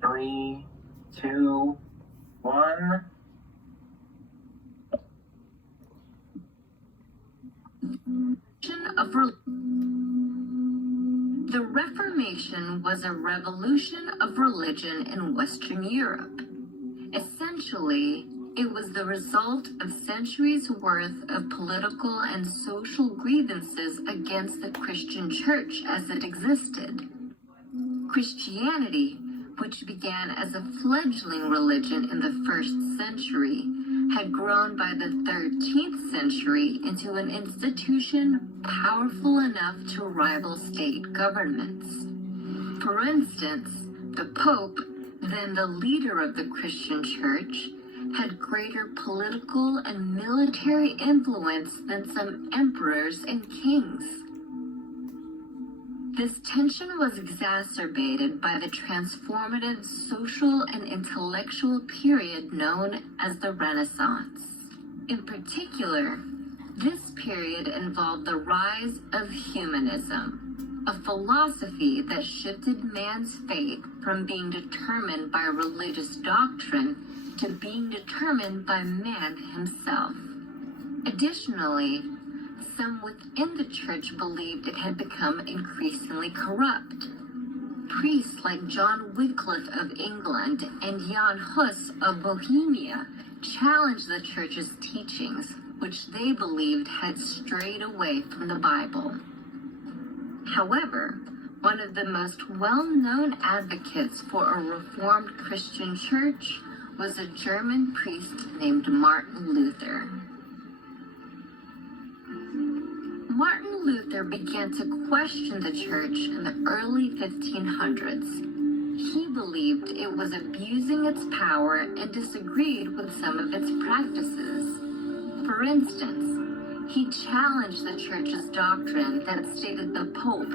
3, 2, 1. The Reformation was a revolution of religion in Western Europe. Essentially, it was the result of centuries' worth of political and social grievances against the Christian church as it existed. Christianity, which began as a fledgling religion in the 1st century, had grown by the 13th century into an institution powerful enough to rival state governments. For instance, the Pope, then the leader of the Christian church, had greater political and military influence than some emperors and kings. This tension was exacerbated by the transformative social and intellectual period known as the Renaissance. In particular, this period involved the rise of humanism, a philosophy that shifted man's fate from being determined by religious doctrine to being determined by man himself. Additionally, some within the church believed it had become increasingly corrupt. Priests like John Wycliffe of England and Jan Hus of Bohemia challenged the church's teachings, which they believed had strayed away from the Bible. However, one of the most well-known advocates for a reformed Christian church was a German priest named Martin Luther. Martin Luther began to question the church in the early 1500s. He believed it was abusing its power and disagreed with some of its practices. For instance, he challenged the church's doctrine that stated the Pope,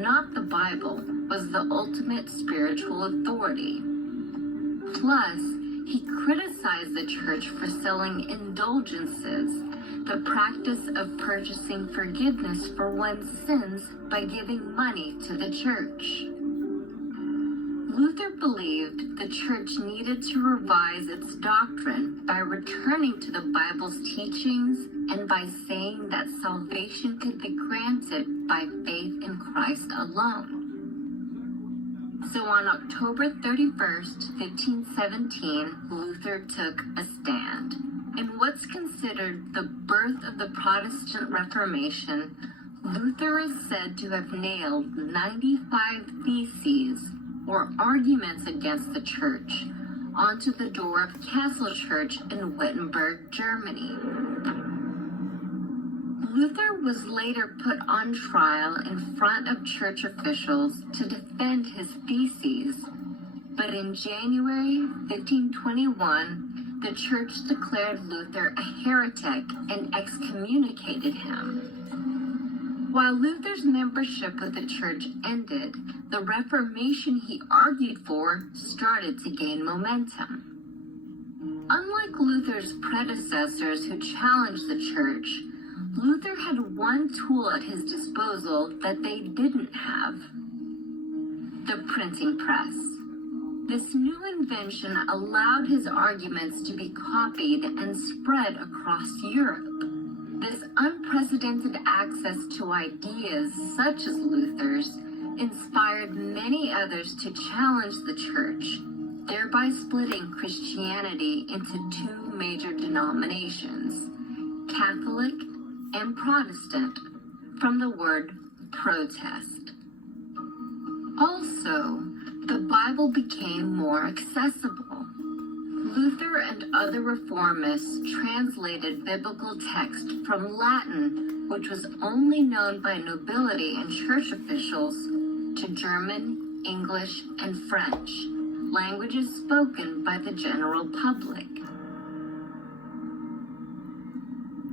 not the Bible, was the ultimate spiritual authority. Plus, he criticized the church for selling indulgences, the practice of purchasing forgiveness for one's sins by giving money to the church. Luther believed the church needed to revise its doctrine by returning to the Bible's teachings and by saying that salvation could be granted by faith in Christ alone. So on October 31st, 1517, Luther took a stand. In what's considered the birth of the Protestant Reformation, Luther is said to have nailed 95 theses, or arguments against the church, onto the door of Castle Church in Wittenberg, Germany. Luther was later put on trial in front of church officials to defend his theses, but in January 1521, the church declared Luther a heretic and excommunicated him. While Luther's membership with the church ended, the Reformation he argued for started to gain momentum. Unlike Luther's predecessors who challenged the church, Luther had one tool at his disposal that they didn't have: the printing press. This new invention allowed his arguments to be copied and spread across Europe. This unprecedented access to ideas such as Luther's inspired many others to challenge the church, thereby splitting Christianity into two major denominations, Catholic and Protestant, from the word protest. Also, the Bible became more accessible. Luther and other reformists translated biblical text from Latin, which was only known by nobility and church officials, to German, English, and French, languages spoken by the general public.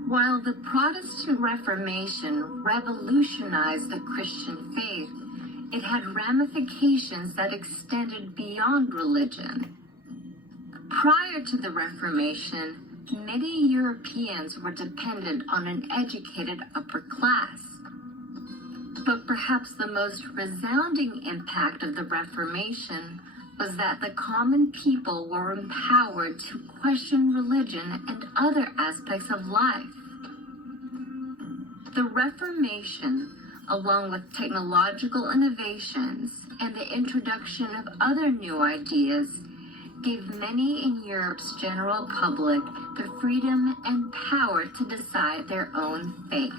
While the Protestant Reformation revolutionized the Christian faith, it had ramifications that extended beyond religion. Prior to the Reformation, many Europeans were dependent on an educated upper class. But perhaps the most resounding impact of the Reformation was that the common people were empowered to question religion and other aspects of life. The Reformation, along with technological innovations and the introduction of other new ideas, gave many in Europe's general public the freedom and power to decide their own faiths.